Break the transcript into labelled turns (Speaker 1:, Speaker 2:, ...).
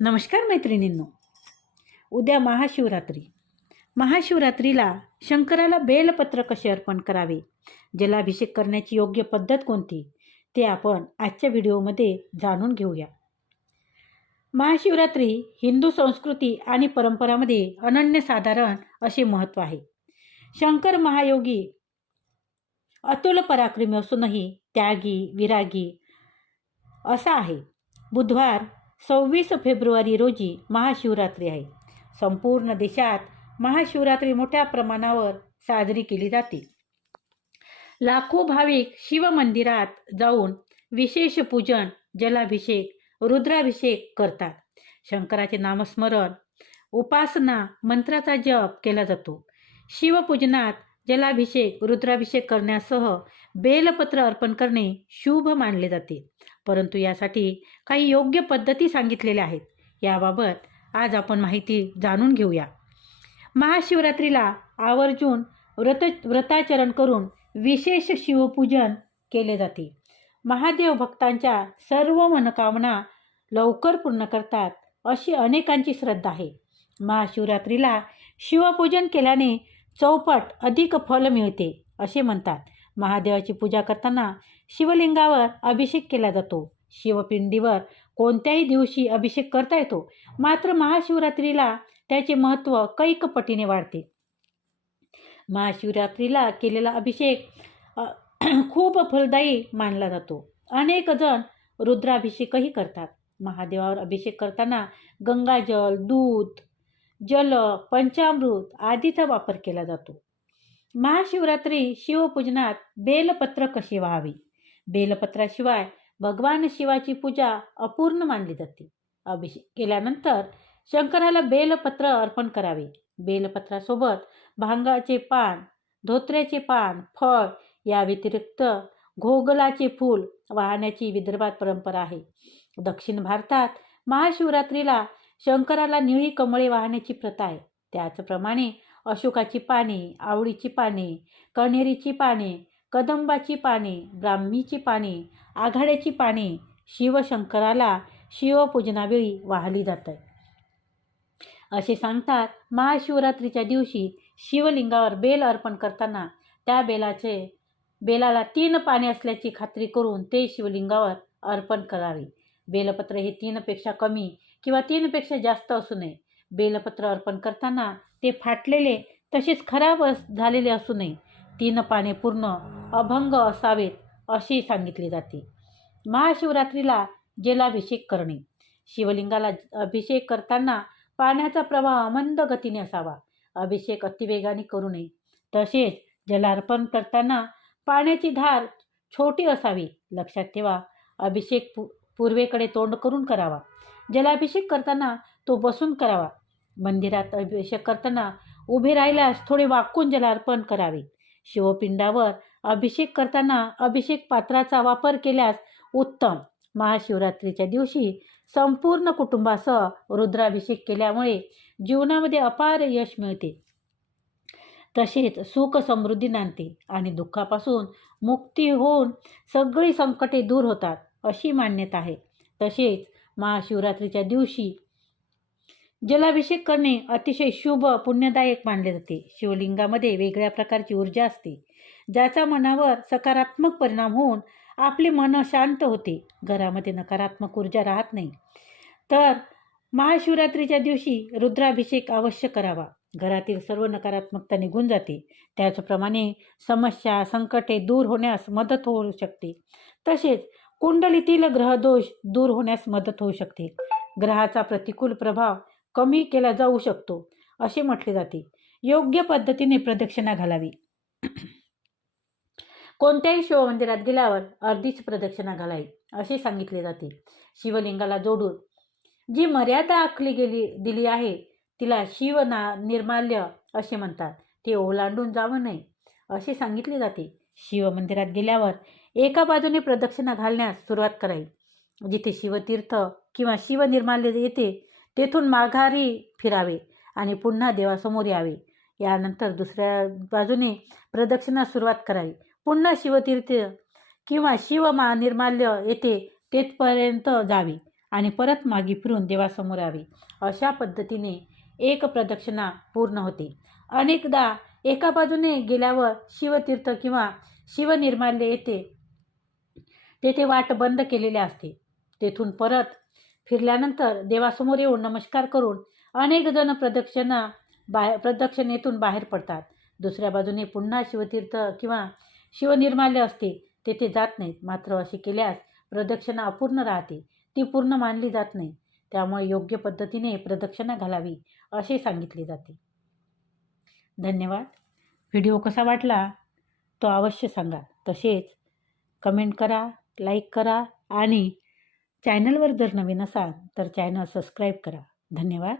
Speaker 1: नमस्कार मैत्रिणींनो. उद्या महाशिवरात्री. महाशिवरात्रीला शंकराला बेलपत्र कसे अर्पण करावे? जलाभिषेक करण्याची योग्य पद्धत कोणती? ते आपण आजच्या व्हिडिओमध्ये जाणून घेऊया. महाशिवरात्री हिंदू संस्कृती आणि परंपरामध्ये अनन्यसाधारण असे महत्त्व आहे. शंकर महायोगी अतुल पराक्रमी असूनही त्यागी विरागी असा आहे. बुधवार सव्वीस फेब्रुवारी रोजी महाशिवरात्री आहे. संपूर्ण देशात महाशिवरात्री मोठ्या प्रमाणावर साजरी केली जाते. लाखो भाविक शिवमंदिरात जाऊन विशेष पूजन जलाभिषेक रुद्राभिषेक करतात. शंकराचे नामस्मरण उपासना मंत्राचा जप केला जातो. शिवपूजनात जलाभिषेक रुद्राभिषेक करण्यासह बेलपत्र अर्पण करणे शुभ मानले जाते. परंतु यासाठी काही योग्य पद्धती सांगितलेल्या आहेत. याबाबत आज आपण माहिती जाणून घेऊया. महाशिवरात्रीला आवर्जून व्रत व्रताचरण करून विशेष शिवपूजन केले जाते. महादेव भक्तांच्या सर्व मनोकामना लवकर पूर्ण करतात अशी अनेकांची श्रद्धा आहे. महाशिवरात्रीला शिवपूजन केल्याने चौपट अधिक फल मिळते असे म्हणतात. महादेवाची पूजा करताना शिवलिंगावर अभिषेक केला जातो. शिवपिंडीवर कोणत्याही दिवशी अभिषेक करता येतो. मात्र महाशिवरात्रीला त्याचे महत्त्व कैकपटीने वाढते. महाशिवरात्रीला केलेला अभिषेक खूप फलदायी मानला जातो. अनेक जण रुद्राभिषेकही करतात. महादेवावर अभिषेक करताना गंगाजल दूध जल पंचामृत आदीचा वापर केला जातो. महाशिवरात्री शिवपूजनात बेलपत्र कसे व्हावे? बेलपत्राशिवाय भगवान शिवाची पूजा अपूर्ण मानली जाते. अभिषेक केल्यानंतर शंकराला बेलपत्र अर्पण करावे. बेलपत्रासोबत भांगाचे पान धोत्र्याचे पान फळ या व्यतिरिक्त घोगलाचे फूल वाहण्याची विदर्भात परंपरा आहे. दक्षिण भारतात महाशिवरात्रीला शंकराला निळी कमळे वाहण्याची प्रथा आहे. त्याचप्रमाणे अशोकाची पाने आवळीची पाने कण्हेरीची पाने कदंबाची पाने ब्राह्मीची पाने आघाड्याची पाने शिवशंकराला शिवपूजनावेळी वाहली जातात. असे सांगतात महाशिवरात्रीच्या दिवशी शिवलिंगावर बेल अर्पण करताना त्या बेलाचे बेलाला तीन पाने असल्याची खात्री करून ते शिवलिंगावर अर्पण करावे. बेलपत्र हे तीनपेक्षा कमी किंवा तीनपेक्षा जास्त असू नये. बेलपत्र अर्पण करताना ते फाटलेले तसेच खराब अस झालेले असू नये. तीन पाने पूर्ण अभंग असावेत असे सांगितले जाते. महाशिवरात्रीला जलाभिषेक करणे. शिवलिंगाला अभिषेक करताना पाण्याचा प्रवाह मंद गतीने असावा. अभिषेक अतिवेगाने करू नये. तसेच जलार्पण करताना पाण्याची धार छोटी असावी. लक्षात ठेवा अभिषेक पू पूर्वेकडे तोंड करून करावा. जलाभिषेक करताना तो बसून करावा. मंदिरात अभिषेक करताना उभे राहिल्यास थोडे वाकून जलार्पण करावे. शिवपिंडावर अभिषेक करताना अभिषेक पात्राचा वापर केल्यास उत्तम. महाशिवरात्रीच्या दिवशी संपूर्ण कुटुंबासह रुद्राभिषेक केल्यामुळे जीवनामध्ये अपार यश मिळते. तसेच सुख समृद्धी नांदते आणि दुःखापासून मुक्ती होऊन सगळी संकटे दूर होतात अशी मान्यता आहे. तसेच महाशिवरात्रीच्या दिवशी जलाभिषेक करणे अतिशय शुभ पुण्यदायक मानले जाते. शिवलिंगामध्ये वेगळ्या प्रकारची ऊर्जा असते ज्याचा मनावर सकारात्मक परिणाम होऊन आपले मन शांत होते. घरामध्ये नकारात्मक ऊर्जा राहत नाही. तर महाशिवरात्रीच्या दिवशी रुद्राभिषेक अवश्य करावा. घरातील सर्व नकारात्मकता निघून जाते. त्याचप्रमाणे समस्या संकटे दूर होण्यास मदत होऊ शकते. तसेच कुंडलीतील ग्रहदोष दूर होण्यास मदत होऊ शकते. ग्रहाचा प्रतिकूल प्रभाव कमी केला जाऊ शकतो असे म्हटले जाते. योग्य पद्धतीने प्रदक्षिणा घालावी. कोणत्याही शिवमंदिरात गेल्यावर अर्धीच प्रदक्षिणा घालावी असे सांगितले जाते. शिवलिंगाला जोडून जी मर्यादा आखली गेली दिली आहे तिला शिवना निर्माल्य असे म्हणतात. ते ओलांडून जावं नये असे सांगितले जाते. शिवमंदिरात गेल्यावर एका बाजूने प्रदक्षिणा घालण्यास सुरुवात करावी. जिथे शिवतीर्थ किंवा शिवनिर्माल्य येते तेथून माघारी फिरावे आणि पुन्हा देवासमोर यावे. यानंतर दुसऱ्या बाजूने प्रदक्षिणा सुरुवात करावी. पुन्हा शिवतीर्थ किंवा शिव मा निर्माल्य येते तेथपर्यंत जावे आणि परत मागे फिरून देवासमोर यावे. अशा पद्धतीने एक प्रदक्षिणा पूर्ण होते. अनेकदा एका बाजूने गेल्यावर शिवतीर्थ किंवा शिवनिर्माल्य येते तेथे वाट बंद केलेले असते. तेथून परत फिरल्यानंतर देवासमोर येऊन नमस्कार करून अनेक जण प्रदक्षिणा बाहेर प्रदक्षिणेतून बाहेर पडतात. दुसऱ्या बाजूने पुन्हा शिवतीर्थ किंवा शिवनिर्माल्य असते. तेथे जात नाहीत. मात्र असे केल्यास प्रदक्षिणा अपूर्ण राहते. ती पूर्ण मानली जात नाही. त्यामुळे योग्य पद्धतीने प्रदक्षिणा घालावी असे सांगितले जाते. धन्यवाद. व्हिडिओ कसा वाटला? तो अवश्य सांगा. तसेच कमेंट करा लाईक करा आणि चॅनलवर जर नवीन असाल तर चॅनल सबस्क्राईब करा. धन्यवाद.